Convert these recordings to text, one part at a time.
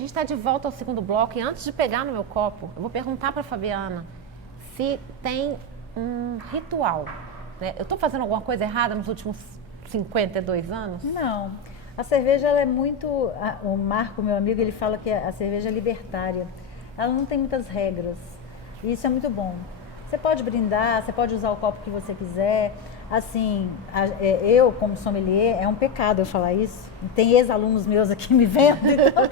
gente está de volta ao segundo bloco e antes de pegar no meu copo, eu vou perguntar para a Fabiana se tem um ritual. Né? Eu estou fazendo alguma coisa errada nos últimos 52 anos? Não. A cerveja, ela é muito... O Marco, meu amigo, ele fala que a cerveja é libertária. Ela não tem muitas regras. E isso é muito bom. Você pode brindar, você pode usar o copo que você quiser. Assim, eu, como sommelier, é um pecado eu falar isso. Tem ex-alunos meus aqui me vendo. Então...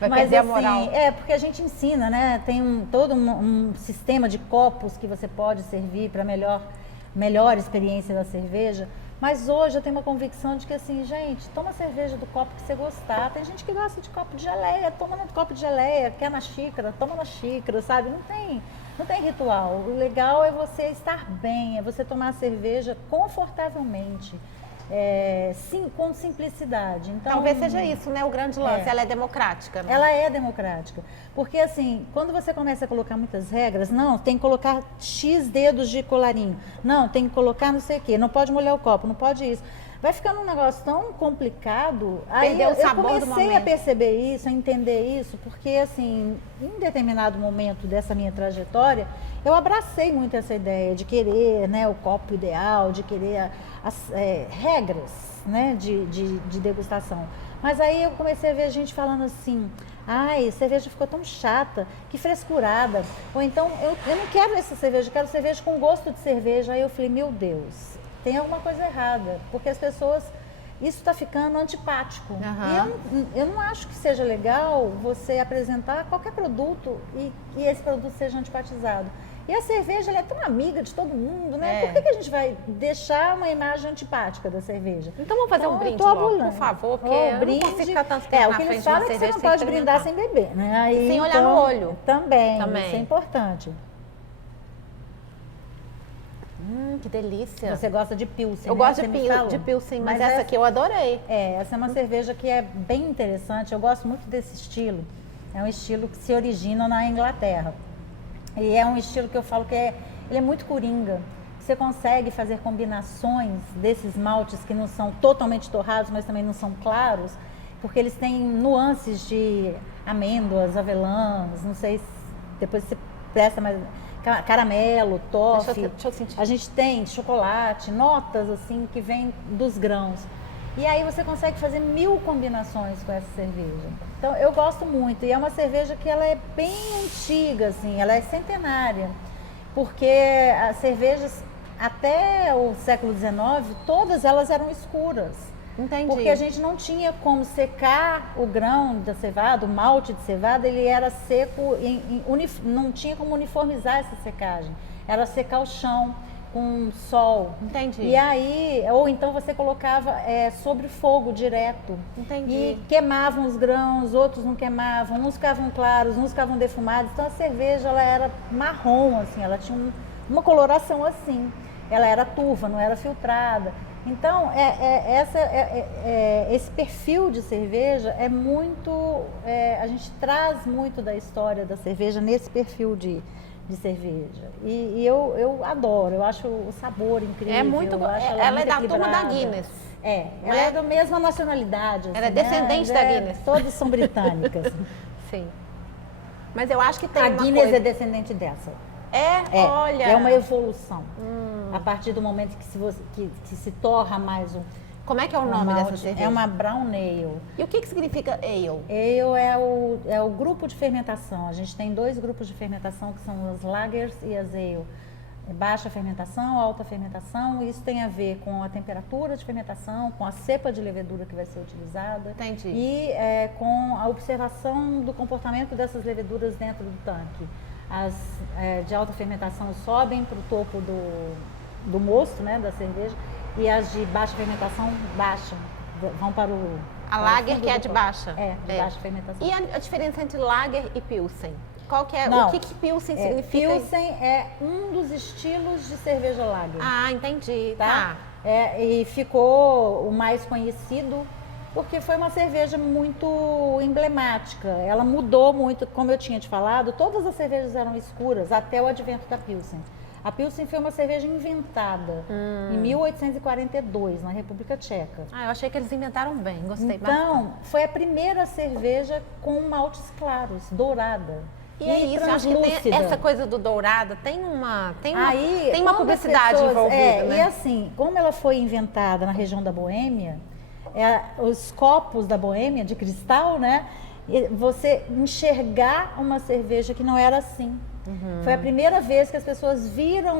Vai Mas perder assim, a moral. porque a gente ensina, né? Tem todo um sistema de copos que você pode servir para melhor experiência da cerveja. Mas hoje eu tenho uma convicção de que assim, gente, toma cerveja do copo que você gostar. Tem gente que gosta de copo de geleia, toma no copo de geleia, quer na xícara, toma na xícara, sabe? Não tem ritual. O legal é você estar bem, é você tomar a cerveja confortavelmente, sim, com simplicidade. Então, Talvez seja isso, né? O grande lance. Ela é democrática, né? Ela é democrática. Porque, assim, quando você começa a colocar muitas regras, não, tem que colocar X dedos de colarinho. Não, tem que colocar não sei o quê. Não pode molhar o copo, não pode isso. Vai ficando um negócio tão complicado. Aí Perdeu o sabor do eu comecei momento. a perceber isso, a entender isso, porque, assim, em determinado momento dessa minha trajetória, eu abracei muito essa ideia de querer, né, o copo ideal, de querer as regras, né, de degustação. Mas aí eu comecei a ver gente falando assim, ai, cerveja ficou tão chata, que frescurada. Ou então, eu não quero essa cerveja, eu quero cerveja com gosto de cerveja. Aí eu falei, meu Deus, tem alguma coisa errada, porque as pessoas, isso está ficando antipático. E eu não acho que seja legal você apresentar qualquer produto e esse produto seja antipatizado. E a cerveja, ela é tão amiga de todo mundo, né? Por que a gente vai deixar uma imagem antipática da cerveja? Então vamos fazer um brinde logo, por favor, porque eu não consigo ficar tanto tempo o na que eles frente de uma falam é que você cerveja não sem pode brindar sem experimentar. beber, né? Aí, Sem olhar no olho. Também, Também. isso é importante. Que delícia. Você gosta de Pilsen, Eu né? gosto Você me falou. de Pilsen, mas essa aqui eu adorei. Essa é uma cerveja que é bem interessante. Eu gosto muito desse estilo. É um estilo que se origina na Inglaterra. E é um estilo que eu falo que ele é muito coringa. Você consegue fazer combinações desses maltes que não são totalmente torrados, mas também não são claros, porque eles têm nuances de amêndoas, avelãs, não sei se depois você presta mais... caramelo, toffee. Deixa eu sentir. A gente tem chocolate, notas assim que vêm dos grãos. E aí você consegue fazer 1000 combinações com essa cerveja. Então eu gosto muito. E é uma cerveja que ela é bem antiga, assim, ela é centenária. Porque as cervejas até o século XIX, todas elas eram escuras. Entendi. Porque a gente não tinha como secar o grão da cevada, o malte de cevada, ele era seco, não tinha como uniformizar essa secagem. Era secar o chão com sol. Entendi. E aí, ou então você colocava sobre fogo direto. Entendi. E queimavam os grãos, outros não queimavam, uns ficavam claros, uns ficavam defumados. Então a cerveja, ela era marrom, assim, ela tinha uma coloração assim. Ela era turva, não era filtrada. Então, esse perfil de cerveja é muito... a gente traz muito da história da cerveja nesse perfil de cerveja. E eu adoro, eu acho o sabor incrível. É muito... Ela é da turma da Guinness. Ela é da mesma nacionalidade. Ela é assim, descendente da Guinness. Todas são britânicas. Sim. Mas eu acho que tem A uma Guinness coisa... é descendente dessa. Olha... É uma evolução. A partir do momento que se torra mais um... Como é que é o nome dessa cerveja? É uma brown ale. E o que significa ale? Ale é o grupo de fermentação. A gente tem 2 grupos de fermentação, que são as lagers e as ale. Baixa fermentação, alta fermentação. Isso tem a ver com a temperatura de fermentação, com a cepa de levedura que vai ser utilizada. Entendi. E com a observação do comportamento dessas leveduras dentro do tanque. As de alta fermentação sobem para o topo do mosto, né, da cerveja, e as de baixa fermentação baixam, vão para o... A lager que é de baixa? De baixa fermentação. E a diferença entre lager e pilsen? Qual que é? Não, o que pilsen significa? Pilsen é um dos estilos de cerveja lager. Ah, entendi. Tá? E ficou o mais conhecido porque foi uma cerveja muito emblemática. Ela mudou muito, como eu tinha te falado, todas as cervejas eram escuras até o advento da Pilsen. A Pilsen foi uma cerveja inventada em 1842, na República Tcheca. Ah, eu achei que eles inventaram bem, gostei bastante. Então, foi a primeira cerveja com maltes claros, dourada. E é isso, eu acho que tem essa coisa do dourada, tem uma publicidade pessoas, envolvida, né? E assim, como ela foi inventada na região da Boêmia, os copos da Boêmia, de cristal, né? Você enxergar uma cerveja que não era assim. Foi a primeira vez que as pessoas viram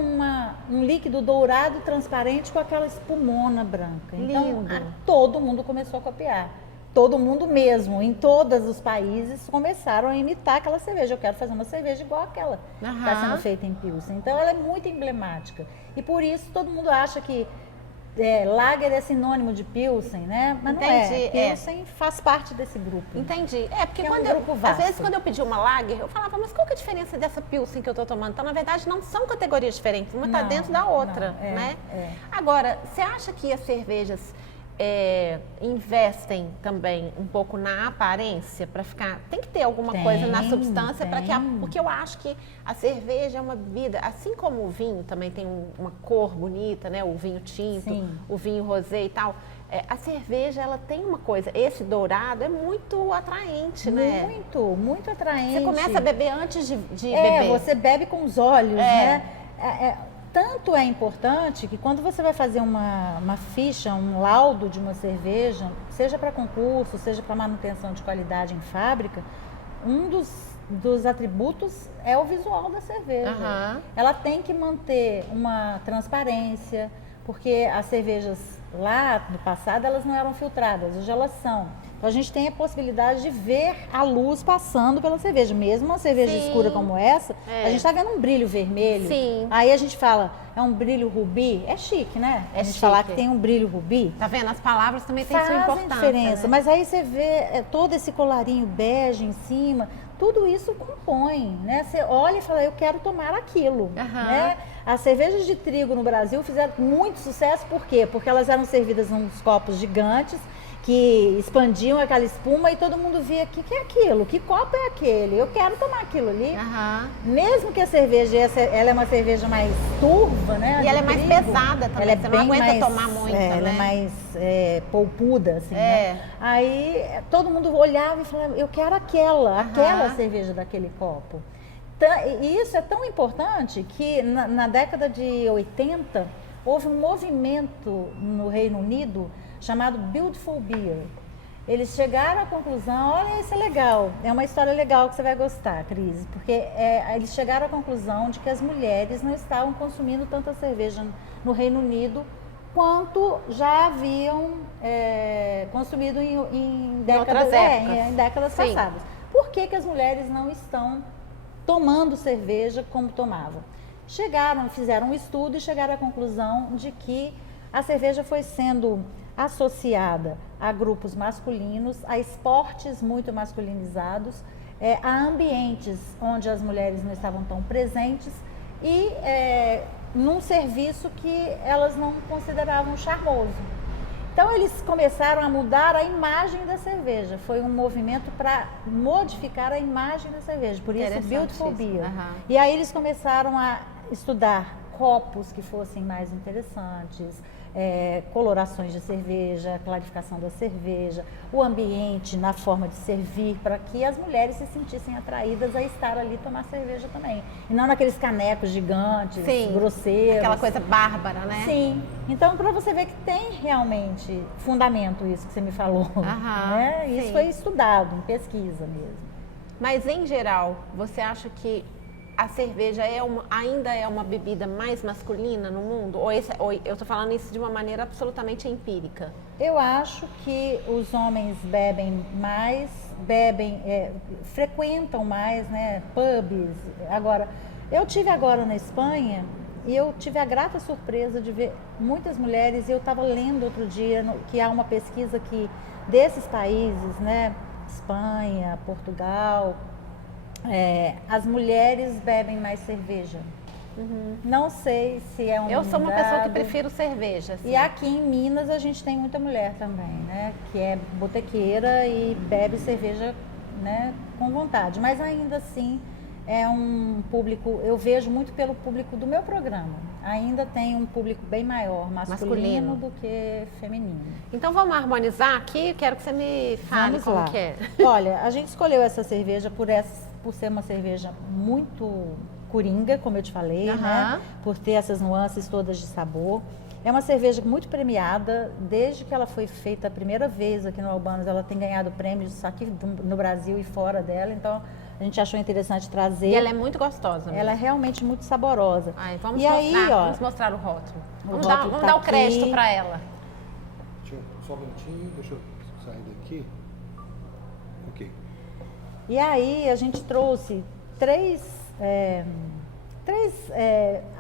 um líquido dourado transparente com aquela espumona branca. Então, todo mundo começou a copiar. Todo mundo mesmo, em todos os países, começaram a imitar aquela cerveja. Eu quero fazer uma cerveja igual àquela que está sendo feita em Pilsen. Então, ela é muito emblemática. E por isso, todo mundo acha que Lager é sinônimo de Pilsen, né? Mas não é. Pilsen faz parte desse grupo. Entendi. Porque é um grupo vasto. Às vezes, quando eu pedi uma Lager, eu falava, mas qual que é a diferença dessa Pilsen que eu estou tomando? Então, na verdade, não são categorias diferentes. Uma está dentro da outra, né? Agora, você acha que as cervejas investem também um pouco na aparência para ficar. Tem que ter alguma coisa na substância para que porque eu acho que a cerveja é uma bebida, assim como o vinho também tem uma cor bonita, né? O vinho tinto, o vinho rosé e tal. A cerveja ela tem uma coisa. Esse dourado é muito atraente, né? Muito atraente. Você começa a beber antes de beber. Você bebe com os olhos, né? Tanto é importante que quando você vai fazer uma ficha, um laudo de uma cerveja, seja para concurso, seja para manutenção de qualidade em fábrica, um dos atributos é o visual da cerveja. Ela tem que manter uma transparência, porque as cervejas lá no passado elas não eram filtradas, hoje elas são. Então a gente tem a possibilidade de ver a luz passando pela cerveja. Mesmo uma cerveja escura como essa, a gente está vendo um brilho vermelho. Aí a gente fala, é um brilho rubi. É chique, né? A gente falar que tem um brilho rubi. Tá vendo? As palavras também têm sua importância. Diferença. Né? Mas aí você vê todo esse colarinho bege em cima. Tudo isso compõe, né? Você olha e fala, eu quero tomar aquilo, né? As cervejas de trigo no Brasil fizeram muito sucesso, por quê? Porque elas eram servidas em uns copos gigantes, que expandiam aquela espuma e todo mundo via, o que é aquilo? Que copo é aquele? Eu quero tomar aquilo ali. Mesmo que a cerveja, ela é uma cerveja mais turva, né? E ela é mais pesada também, você não aguenta tomar muito, né? Ela é mais polpuda, assim, né? Aí todo mundo olhava e falava, eu quero aquela cerveja daquele copo. E isso é tão importante que na década de 80, houve um movimento no Reino Unido chamado Beautiful Beer. Eles chegaram à conclusão, olha, isso é legal, é uma história legal que você vai gostar, Cris, porque eles chegaram à conclusão de que as mulheres não estavam consumindo tanta cerveja no Reino Unido quanto já haviam consumido em décadas passadas. Por que as mulheres não estão tomando cerveja como tomavam? Fizeram um estudo e chegaram à conclusão de que a cerveja foi sendo associada a grupos masculinos, a esportes muito masculinizados, a ambientes onde as mulheres não estavam tão presentes e num serviço que elas não consideravam charmoso. Então eles começaram a mudar a imagem da cerveja. Foi um movimento para modificar a imagem da cerveja, por isso Beautiful Beer. E aí eles começaram a estudar copos que fossem mais interessantes, colorações de cerveja, clarificação da cerveja, o ambiente na forma de servir, para que as mulheres se sentissem atraídas a estar ali tomar cerveja também. E não naqueles canecos gigantes, grosseiros. Aquela coisa bárbara, né? Sim. Então, para você ver que tem realmente fundamento isso que você me falou. Né? Isso foi estudado, em pesquisa mesmo. Mas, em geral, você acha que a cerveja ainda é uma bebida mais masculina no mundo? Ou eu estou falando isso de uma maneira absolutamente empírica? Eu acho que os homens bebem mais, frequentam mais, né, pubs. Agora, eu tive agora na Espanha e eu tive a grata surpresa de ver muitas mulheres, e eu estava lendo outro dia que há uma pesquisa que desses países, né, Espanha, Portugal, as mulheres bebem mais cerveja. Não sei se é um Eu sou uma pessoa que prefiro cerveja. Assim. E aqui em Minas a gente tem muita mulher também, né? Que é botequeira e bebe cerveja, né, com vontade. Mas ainda assim, é um público, eu vejo muito pelo público do meu programa. Ainda tem um público bem maior, masculino do que feminino. Então vamos harmonizar aqui? Quero que você me fale Vamos como lá. que é. Olha, a gente escolheu essa cerveja por ser uma cerveja muito coringa, como eu te falei, né? Por ter essas nuances todas de sabor. É uma cerveja muito premiada, desde que ela foi feita a primeira vez aqui no Albanos, ela tem ganhado prêmios aqui no Brasil e fora dela, então a gente achou interessante trazer. E ela é muito gostosa. Ela é realmente muito saborosa. Ai, vamos e mostrar, aí, ó, vamos mostrar o rótulo. Vamos rótulo dar o crédito para ela. Só um minutinho, deixa eu sair daqui. Ok. E aí a gente trouxe três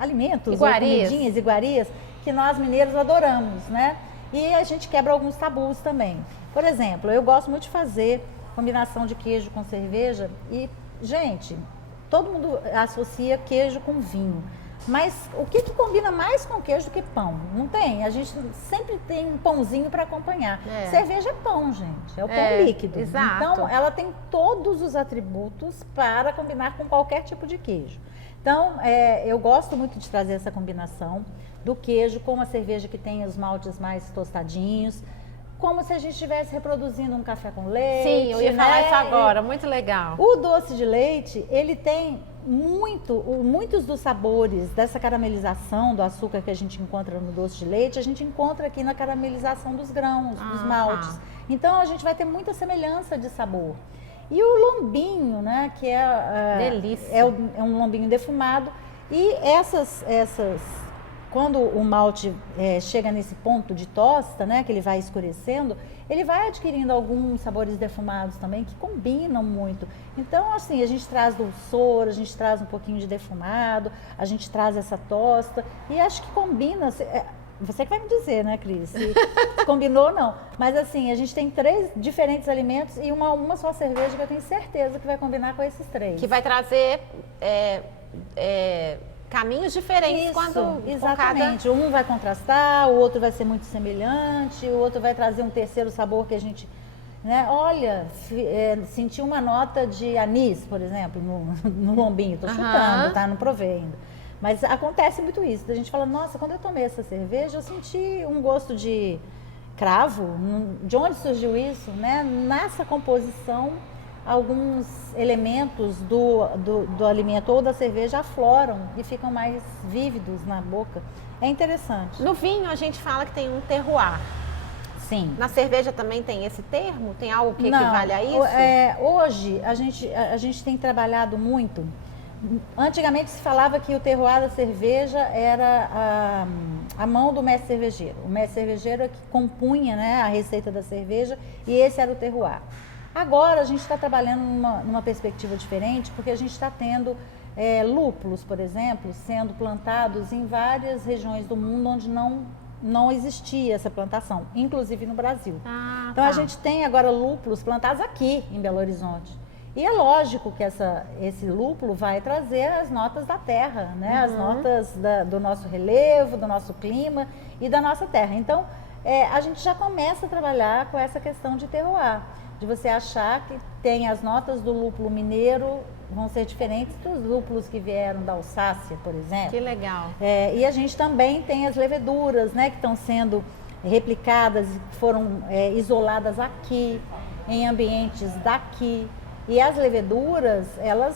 alimentos, iguarias. Comidinhas, iguarias, que nós mineiros adoramos, né? E a gente quebra alguns tabus também. Por exemplo, eu gosto muito de fazer combinação de queijo com cerveja e, gente, todo mundo associa queijo com vinho. Mas o que combina mais com queijo do que pão? Não tem. A gente sempre tem um pãozinho para acompanhar. Cerveja é pão, gente. É o pão líquido. Exato. Então, ela tem todos os atributos para combinar com qualquer tipo de queijo. Então, eu gosto muito de trazer essa combinação do queijo com uma cerveja que tem os maltes mais tostadinhos, como se a gente estivesse reproduzindo um café com leite. Sim, eu ia falar isso agora, muito legal. O doce de leite, ele tem muitos dos sabores dessa caramelização do açúcar que a gente encontra no doce de leite, a gente encontra aqui na caramelização dos grãos, dos maltes. Então, a gente vai ter muita semelhança de sabor. E o lombinho, né, que delícia. É um lombinho defumado. E quando o malte chega nesse ponto de tosta, né, que ele vai escurecendo, ele vai adquirindo alguns sabores defumados também que combinam muito. Então, assim, a gente traz dulçor, a gente traz um pouquinho de defumado, a gente traz essa tosta e acho que combina. Você que vai me dizer, né, Cris, se combinou ou não. Mas assim, a gente tem 3 diferentes alimentos e uma só cerveja que eu tenho certeza que vai combinar com esses 3. Que vai trazer caminhos diferentes. Isso, exatamente. Um vai contrastar, o outro vai ser muito semelhante, o outro vai trazer um terceiro sabor que a gente... Né? Olha, senti uma nota de anis, por exemplo, no lombinho. Estou chutando, tá? Não provei ainda. Mas acontece muito isso. A gente fala, nossa, quando eu tomei essa cerveja, eu senti um gosto de cravo. De onde surgiu isso? Né? Nessa composição, alguns elementos do alimento ou da cerveja afloram e ficam mais vívidos na boca. É interessante. No vinho, a gente fala que tem um terroir. Sim. Na cerveja também tem esse termo? Tem algo que equivale a isso? Hoje, a gente tem trabalhado muito. Antigamente se falava que o terroir da cerveja era a mão do mestre cervejeiro. O mestre cervejeiro é que compunha, né, a receita da cerveja e esse era o terroir. Agora a gente está trabalhando numa perspectiva diferente porque a gente está tendo lúpulos, por exemplo, sendo plantados em várias regiões do mundo onde não existia essa plantação, inclusive no Brasil. Então a gente tem agora lúpulos plantados aqui em Belo Horizonte. E é lógico que esse lúpulo vai trazer as notas da terra, né? As notas do nosso relevo, do nosso clima e da nossa terra. Então, a gente já começa a trabalhar com essa questão de terroir, de você achar que tem as notas do lúpulo mineiro vão ser diferentes dos lúpulos que vieram da Alsácia, por exemplo. Que legal. E a gente também tem as leveduras, né? Que estão sendo replicadas, foram isoladas aqui, em ambientes daqui. E as leveduras, elas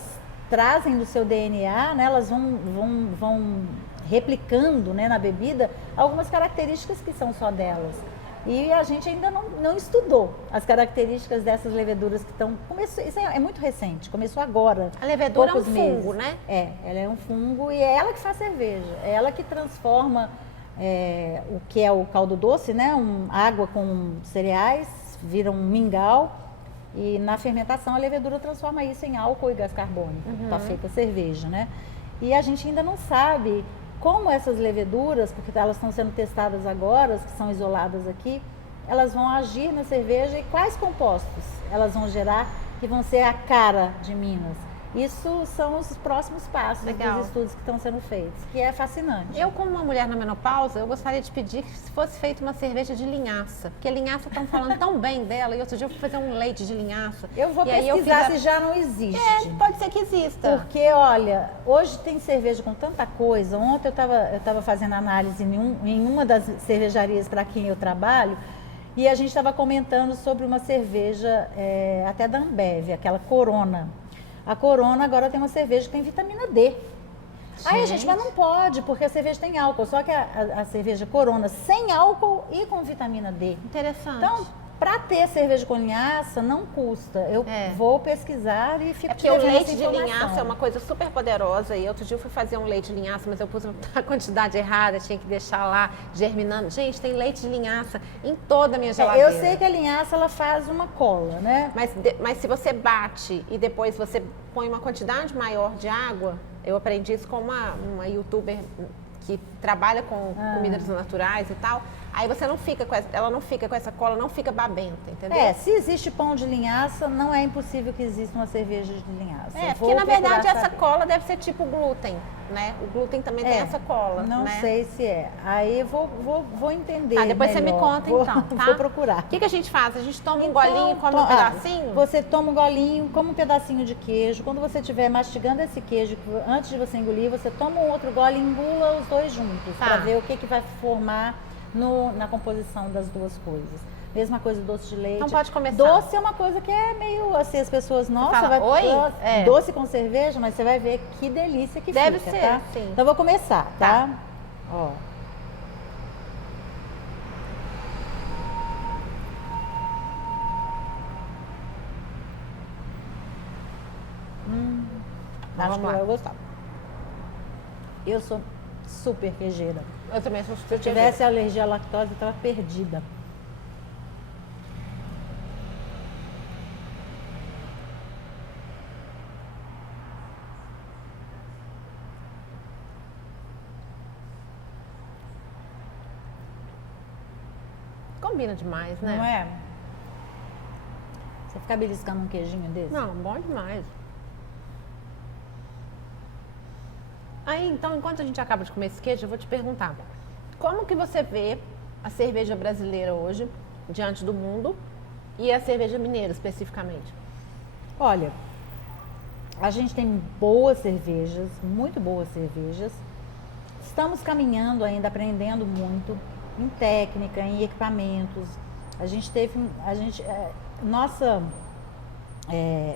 trazem do seu DNA, né, elas vão replicando, né, na bebida algumas características que são só delas. E a gente ainda não estudou as características dessas leveduras que estão... Isso é muito recente, começou agora. A levedura é um meses. Fungo, né? Ela é um fungo e é ela que faz cerveja. É ela que transforma o que é o caldo doce, né, água com cereais, vira um mingau. E na fermentação a levedura transforma isso em álcool e gás carbônico, está feita a cerveja, né? E a gente ainda não sabe como essas leveduras, porque elas estão sendo testadas agora, as que são isoladas aqui, elas vão agir na cerveja e quais compostos elas vão gerar que vão ser a cara de Minas. Isso são os próximos passos Legal. dos estudos que estão sendo feitos, que é fascinante. Eu, como uma mulher na menopausa, eu gostaria de pedir que se fosse feita uma cerveja de linhaça. Porque linhaça estão falando tão bem dela. E outro dia eu fui fazer um leite de linhaça. Eu vou e aí pesquisar fiz se já não existe. Pode ser que exista. Porque, olha, hoje tem cerveja com tanta coisa. Ontem eu estava fazendo análise em uma das cervejarias para quem eu trabalho e a gente estava comentando sobre uma cerveja até da Ambev, aquela Corona. A Corona agora tem uma cerveja que tem vitamina D. Aí a gente, mas não pode, porque a cerveja tem álcool. Só que a cerveja Corona sem álcool e com vitamina D. Interessante. Então, para ter cerveja com linhaça, não custa. Eu vou pesquisar e fico porque o devendo leite essa de informação. linhaça é uma coisa super poderosa. E outro dia eu fui fazer um leite de linhaça, mas eu pus a quantidade errada, tinha que deixar lá germinando. Gente, tem leite de linhaça em toda a minha geladeira. Eu sei que a linhaça ela faz uma cola, né? Mas se você bate e depois você põe uma quantidade maior de água, eu aprendi isso com uma youtuber que trabalha com comidas naturais e tal. Aí você não fica ela não fica com essa cola, não fica babenta, entendeu? Se existe pão de linhaça, não é impossível que exista uma cerveja de linhaça. Porque na verdade essa cola deve ser tipo glúten, né? O glúten também tem essa cola, não né? sei se é. Aí vou entender. Tá, depois você me melhor. conta então, tá? Vou procurar. O que a gente faz? A gente toma um Então, golinho, come um pedacinho? Você toma um golinho, come um pedacinho de queijo. Quando você estiver mastigando esse queijo, antes de você engolir, você toma um outro gole e engula os dois juntos, Tá. para ver o que vai formar na composição das duas coisas. Mesma coisa doce de leite. Então pode começar. Doce é uma coisa que é meio assim, as pessoas, nossa, fala, "Oi?" doce com cerveja, mas você vai ver que delícia que Deve fica, ser, tá? sim. Então eu vou começar, tá? Ó. Acho que vamos lá. vai gostar. Eu sou super queijeira. Eu também sou Se super eu tivesse alergia à lactose, eu estava perdida. Combina demais, né? Não é? Você ficar beliscando um queijinho desse? Não, bom demais. Aí, então, enquanto a gente acaba de comer esse queijo, eu vou te perguntar. Como que você vê a cerveja brasileira hoje, diante do mundo, e a cerveja mineira, especificamente? Olha, a gente tem boas cervejas, muito boas cervejas. Estamos caminhando ainda, aprendendo muito em técnica, em equipamentos. A gente teve,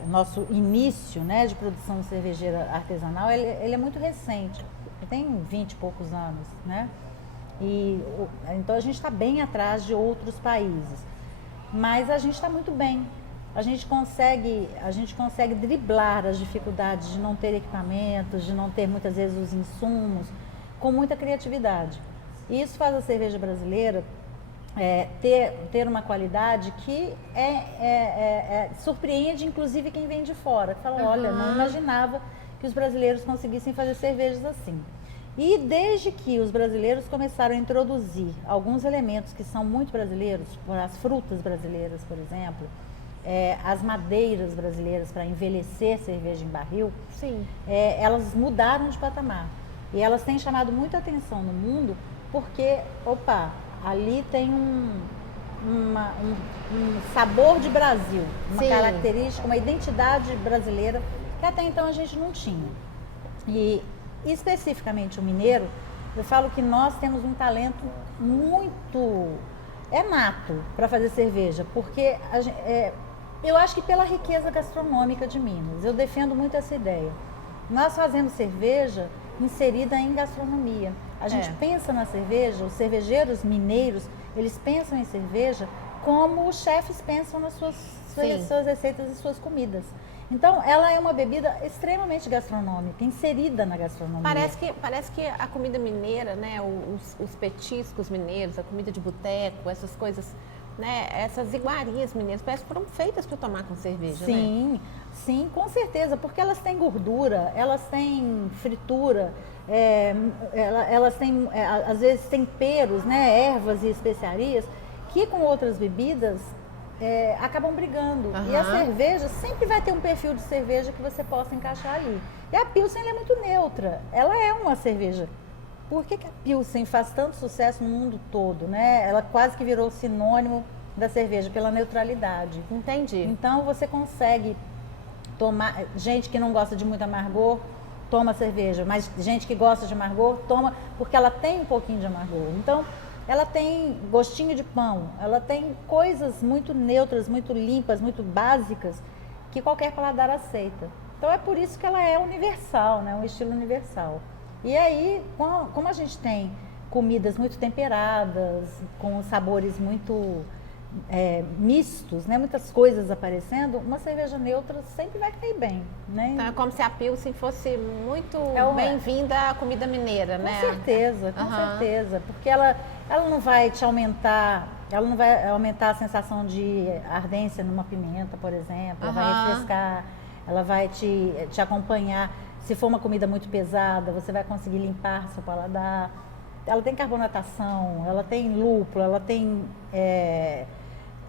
nosso início, né, de produção de cervejeira artesanal, ele é muito recente. Ele tem 20 e poucos anos, né? Então a gente está bem atrás de outros países. Mas a gente está muito bem. A gente consegue driblar as dificuldades de não ter equipamentos, de não ter muitas vezes os insumos, com muita criatividade. E isso faz a cerveja brasileira ter uma qualidade que surpreende, inclusive, quem vem de fora. Que fala, olha, não imaginava que os brasileiros conseguissem fazer cervejas assim. E desde que os brasileiros começaram a introduzir alguns elementos que são muito brasileiros, as frutas brasileiras, por exemplo, as madeiras brasileiras para envelhecer cerveja em barril, Sim. Elas mudaram de patamar. E elas têm chamado muita atenção no mundo porque, ali tem um sabor de Brasil, uma Sim. característica, uma identidade brasileira que até então a gente não tinha. E especificamente o mineiro, eu falo que nós temos um talento muito nato para fazer cerveja, porque eu acho que pela riqueza gastronômica de Minas, eu defendo muito essa ideia. Nós fazemos cerveja inserida em gastronomia. A gente pensa na cerveja, os cervejeiros mineiros, eles pensam em cerveja como os chefes pensam nas suas receitas e suas comidas. Então, ela é uma bebida extremamente gastronômica, inserida na gastronomia. Parece que a comida mineira, né, os petiscos mineiros, a comida de boteco, essas coisas, né, essas iguarias mineiras, parece que foram feitas para tomar com cerveja, né? Sim, com certeza, porque elas têm gordura, elas têm fritura, elas têm, às vezes, temperos, né, ervas e especiarias, que com outras bebidas acabam brigando. E a cerveja sempre vai ter um perfil de cerveja que você possa encaixar ali. E a Pilsen ela é muito neutra. Ela é uma cerveja. Por que a Pilsen faz tanto sucesso no mundo todo, né? Ela quase que virou sinônimo da cerveja, pela neutralidade. Entendi. Então você consegue tomar... Gente que não gosta de muito amargor, toma cerveja. Mas gente que gosta de amargor, toma porque ela tem um pouquinho de amargor. Então, ela tem gostinho de pão. Ela tem coisas muito neutras, muito limpas, muito básicas, que qualquer paladar aceita. Então é por isso que ela é universal, né? Um estilo universal. E aí, como a gente tem comidas muito temperadas, com sabores muito mistos, né? Muitas coisas aparecendo, uma cerveja neutra sempre vai cair bem, né? Então é como se a Pilsen fosse muito bem-vinda à comida mineira, né? Com certeza. Porque ela não vai te aumentar, ela não vai aumentar a sensação de ardência numa pimenta, por exemplo. Ela vai refrescar, ela vai te acompanhar. Se for uma comida muito pesada, você vai conseguir limpar seu paladar. Ela tem carbonatação, ela tem lúpulo, ela tem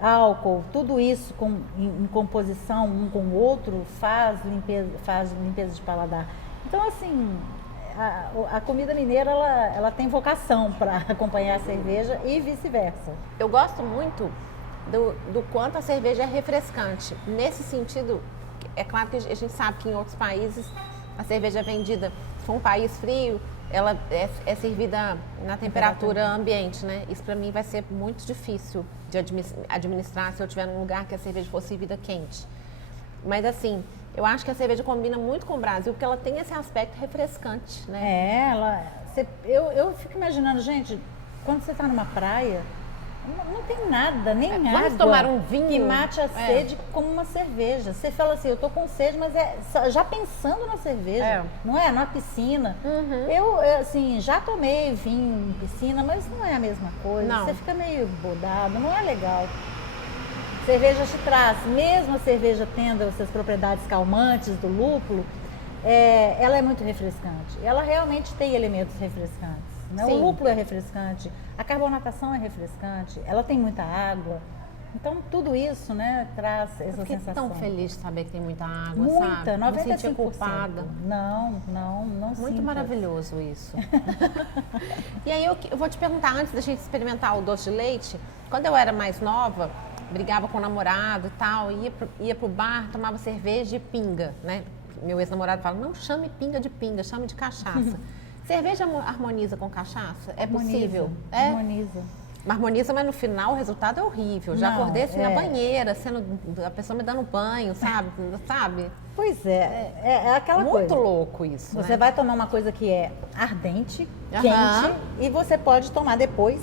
álcool, tudo isso em composição um com o outro faz limpeza de paladar. Então, assim, a comida mineira, ela tem vocação para acompanhar a cerveja e vice-versa. Eu gosto muito do quanto a cerveja é refrescante. Nesse sentido, é claro que a gente sabe que em outros países a cerveja é vendida, se for um país frio, ela é servida na temperatura ambiente, né? Isso para mim vai ser muito difícil de administrar se eu estiver num lugar que a cerveja for servida quente. Mas assim, eu acho que a cerveja combina muito com o Brasil, porque ela tem esse aspecto refrescante, né? Eu fico imaginando, gente, quando você está numa praia, não tem nada, nem água vamos tomar um vinho que mate a sede como uma cerveja. Você fala assim, eu tô com sede, mas já pensando na cerveja, não é? Na piscina. Eu, assim, já tomei vinho em piscina, mas não é a mesma coisa. Não. Você fica meio bodado, não é legal. Cerveja te traz, mesmo a cerveja tendo essas propriedades calmantes do lúpulo, ela é muito refrescante. Ela realmente tem elementos refrescantes. Né? O lúpulo é refrescante, a carbonatação é refrescante, ela tem muita água. Então, tudo isso, né, traz essa sensação. Tão feliz de saber que tem muita água, muita, sabe? 95%. Me senti culpada. Não Muito sinta. maravilhoso isso. E aí, eu vou te perguntar, antes da gente experimentar o doce de leite, quando eu era mais nova, brigava com o namorado e tal, ia pro bar, tomava cerveja e pinga, né? Meu ex-namorado fala, não chame pinga de pinga, chame de cachaça. Cerveja harmoniza com cachaça? É possível? Harmoniza. Harmoniza, mas no final o resultado é horrível. Já acordei assim na banheira, a pessoa me dando banho, sabe? Pois é aquela muito coisa. Muito louco isso, Você vai tomar uma coisa que é ardente, Aham. quente, e você pode tomar depois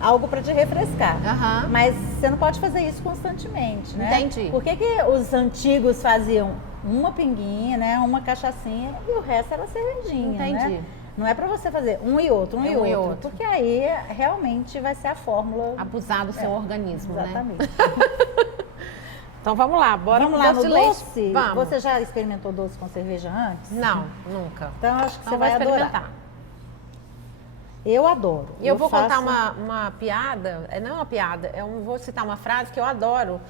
algo para te refrescar. Aham. Mas você não pode fazer isso constantemente, né? Entendi. Por que os antigos faziam uma pinguinha, né, uma cachaçinha e o resto era cervejinha, Entendi. né? Não é para você fazer um e outro, Um e outro. porque aí realmente vai ser a fórmula. Abusar do seu organismo, Exatamente. né? Então vamos lá, bora Vamos lá no doce de leite. doce? Vamos. Você já experimentou doce com cerveja antes? Não, nunca. Então acho que Então você vai experimentar. adorar. Eu adoro. E eu vou contar faço- uma piada, não é uma piada, vou citar uma frase que eu adoro,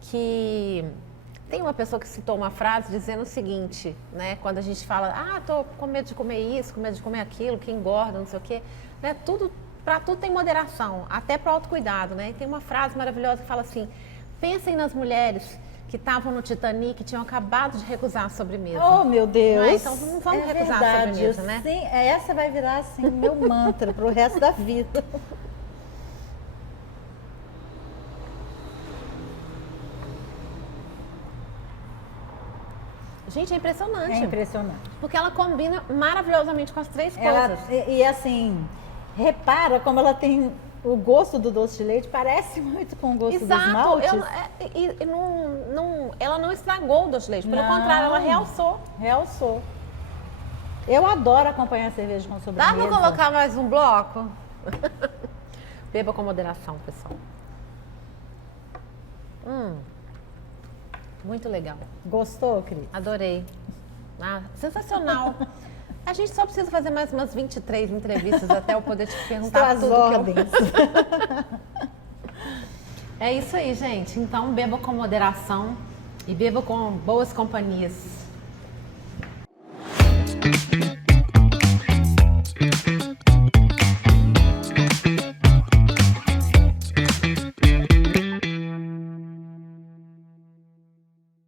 que tem uma pessoa que citou uma frase dizendo o seguinte, né? Quando a gente fala, tô com medo de comer isso, com medo de comer aquilo, que engorda, não sei o quê, né? Para tudo tem moderação, até para o autocuidado, né? E tem uma frase maravilhosa que fala assim, pensem nas mulheres que estavam no Titanic e tinham acabado de recusar a sobremesa. Oh, meu Deus! Então não vamos recusar a verdade. sobremesa, né? Sim, essa vai virar assim meu mantra pro resto da vida. Gente, é impressionante. É impressionante. Porque ela combina maravilhosamente com as três Ela, coisas. e assim, repara como ela tem o gosto do doce de leite, parece muito com o gosto dos Exato. maltes. Ela não estragou o doce de leite. Pelo Não. contrário, ela realçou. Realçou. Eu adoro acompanhar cerveja com Dá sobremesa. pra colocar mais um bloco? Beba com moderação, pessoal. Muito legal. Gostou, Cris? Adorei. Sensacional. A gente só precisa fazer mais umas 23 entrevistas até eu poder te perguntar Estou às tudo ordens. É isso aí, gente. Então beba com moderação e beba com boas companhias.